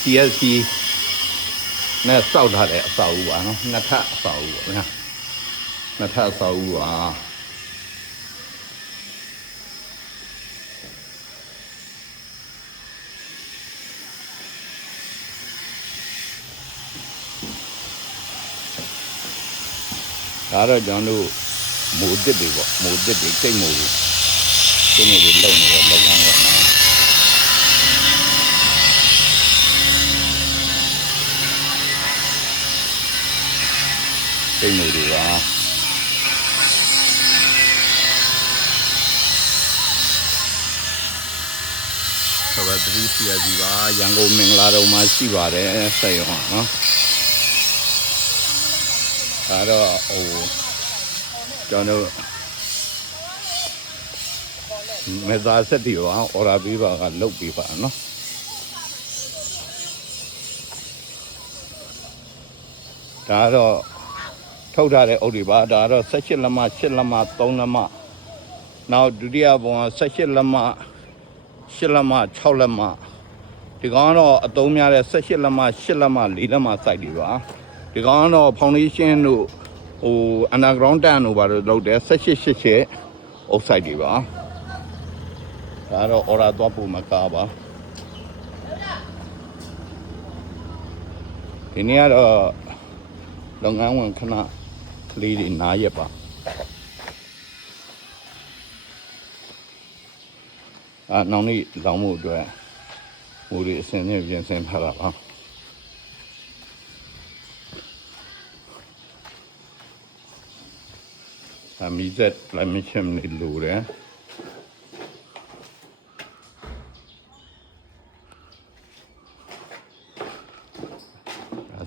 CSC နဲ့စောက်ထားတဲ့အဆောက်အဦပါနော်နှစ်ထပ်အဆောက်အဦပါဗျာနှစ်ထပ်အဆောက်အဦပါဒါတော့ကျွန်တော်တို့မိုးတစ်တွေပေါ့မိုးတစ်တွေစိတ်မိုးတွေလုံနေတဲ့လုပ်ငန်းပေါ့နော်စိတ်မိုးတွေပါဆိုတော့ဒီစီအဒီပါရန်ကုန်မင်္ဂလာတော်မှာရှိပါတယ်ဆက်ရောနော်ဒါတော့ကျွန်တော်မေဇာဆက်တီပါအော်ရာပေးပါကလုတ်ပေးပါနော်ဒါတော့ထုတ်ထားတဲ့အုပ်တွေပါဒါတော့18လက်မ8လက်မ3လက်မနောက်ဒုတိယပုံက18လက်မ8လက်မ6လက်မဒီကောင်တော့အသုံးများတဲ့18လက်မ8လက်မ4လက်မစိုက်တွေပါဒီကောင်ကတော့ foundation တို့underground တန်တို့ပါတော့လုပ်တယ်1888အုပ်စိုက်တွေပါဒါတော့ order သွားဖို့မကားပါဒီနေ့ကတော့လုပ်ငန်းဝင်ခဏလေးတွေနားရက်ပါနောက်နေ့လောင်မှုအတွက်ဟိုဒီအစင်းနဲ့ပြင်ဆင်ထားတာပါမီးစက်လိုက်မချင်းနေလို့တယ်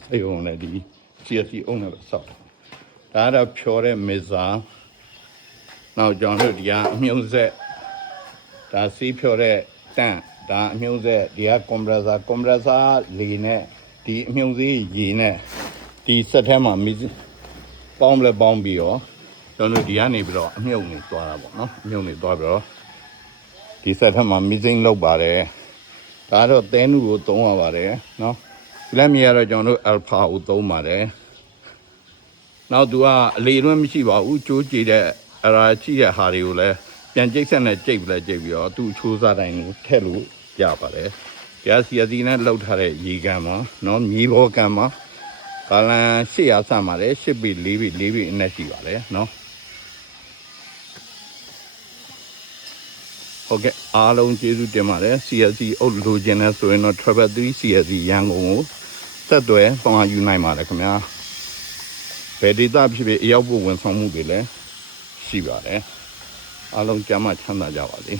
စိတ်ဝင်လည်းဒီ CSC အုံးနဲ့ဆောက်ဒါတော့ဖြော်တဲ့မေဇာနောက်ကျွန်တော်တို့ဒီကအမြုံဆက်ဒါစီးဖြော်တဲ့တန့်ဒါအမြုံဆက်ဒီကကွန်ပရက်ဆာလေနဲ့ဒီအမြုံစည်းရေနဲ့ဒီစက်ထဲမှာမီးပေါင်းပြီးတော့ကျွန်တော်တို့ဒီကနေပြီးတော့အမြုံနေသွားတာပေါ့နော်အမြုံနေသွားပြီးတော့ဒီစက်ထဲမှာမီးစိမ်းလောက်ပါတယ်ဒါတော့သဲနုကိုသုံးရပါတယ်နော်လက်မြေကတော့ကျွန်တော်တို့ alpha ကိုသုံးပါတယ်နောက်သူကအလေလွန်းမရှိပါဘူးကျိုးကြည်တဲ့အရာကြည့်တဲ့ဟာတွေကိုလည်းပြန်ကြိတ်ဆက်နဲ့ကြိတ်ပြီးတော့သူ့ချိုးစားတိုင်းကိုထည့်လို့ရပါတယ်ဒီစီအစီနဲ့လောက်ထားတဲ့ရေကန်မှာနော်မြေဘောကန်မှာဘာလန်800ဆန့်ပါတယ်8ပေ4ပေအနက်ရှိပါတယ်နော်ဟုတ်ကဲ့အားလုံးကျေးဇူးတင်ပါတယ် CSC အုပ်လိုချင်တဲ့ဆိုရင်တော့ Travel 3 CSC ရန်ကုန်ကိုဆက်သွယ်ပေါင်းယူနိုင်ပါတယ်ခင်ဗျာဘယ်ဒေသဖြစ်ဖြစ်အရောက်ဖို့ဝန်ဆောင်မှုတွေလည်းရှိပါတယ်အားလုံးကျမ်းမှချမ်းသာကြပါစေ